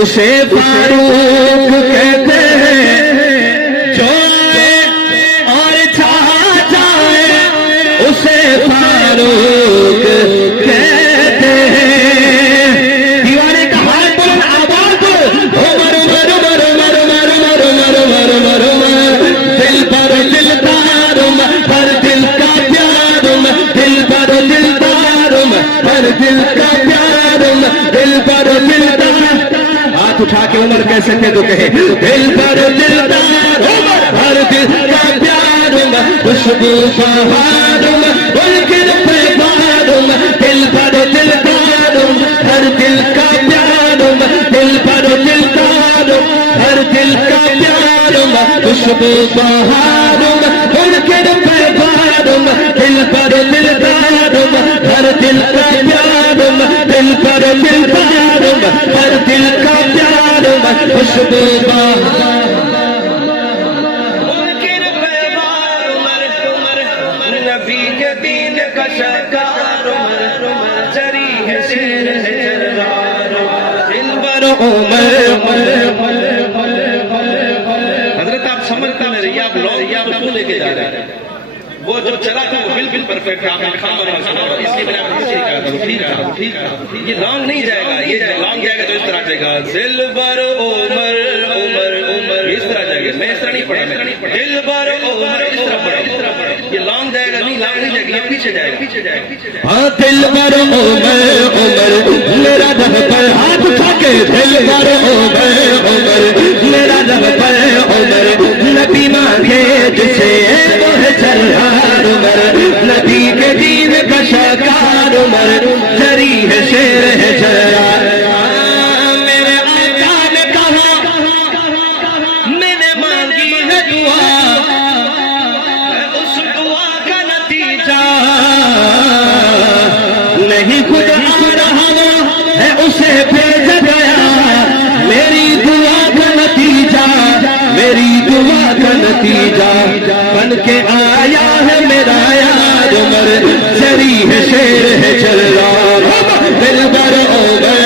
उसे फारूक कहते हैं। जो और चाहा जाए उसे फारूक कहते हैं। दीवाने का हाथ बुलंद आवाज दो, उमर उमर उमर उमर उमर उमर उमर उमर उमर उमर, दिल पर दिलदार उमर, पर दिल का प्यार उमर, दिल पर दिलदार उमर, पर दिल का प्यार उमर, दिल पर दिलदार। हाथ उठा के उमर कह सके तो कहे, दिल पर दिलदार उमर, हर दिल का प्यार उमर, खुशबू बहार उमर, मुल्किन पैगार उमर, दिल पर दिलदार उमर, हर दिल का प्यार उमर, दिल पर दिलदार उमर, हर दिल का प्यार उमर, खुशबू बहार उमर, मुल्किन पैगार उमर, दिल पर दिलदार उमर, हर दिल का प्यार उमर, दिल पर दिलदार उमर, हर दिल का प्यार उमर, खुशबू बहार। नबी के दीन का शकार उमर, जरी है शेर है जरदार, दिलबर उमर। हजरत आप समझते नहीं रहिए, आप लॉन्ग आप क्यों लेके जा रहे हैं? वो जो चला था वो बिल्कुल परफेक्ट है, आपने खामोश इसलिए मैंने आपको इसलिए कहा था ठीक है ठीक है। ये लॉन्ग नहीं जाएगा, ये लॉन्ग जाएगा तो इस तरह जाएगा, दिलबर उमर उमर उमर, इस तरह जाएगा। मैं इस तरह नहीं पढ़ा, मैं दिलबर उमर इस तरह पढ़ा। ये लॉन्ग जाएगा नहीं, लॉन्ग नहीं जाएगा, ये पीछे जाएगा पीछे जाएगा। हाँ दिलबर उमर उमर मेरा दम पर हाथ उठा के, दिलबर उमर उमर मेरा दम पर उमर, नबी मांगे जिसे वो है जरदार उमर, नबी के दीन का शकार उमर, जरी है शेर है जरदार। मेरे आका ने कहा मैंने मांगी है दुआ, उस दुआ का नतीजा नहीं खुद आ रहा है, उसे भेज गया मेरी दुआ का नतीजा, मेरी दुआ का नतीजा बन के आया है मेरा यार उमर, जरी है शेर है जरदार, दिलबर उमर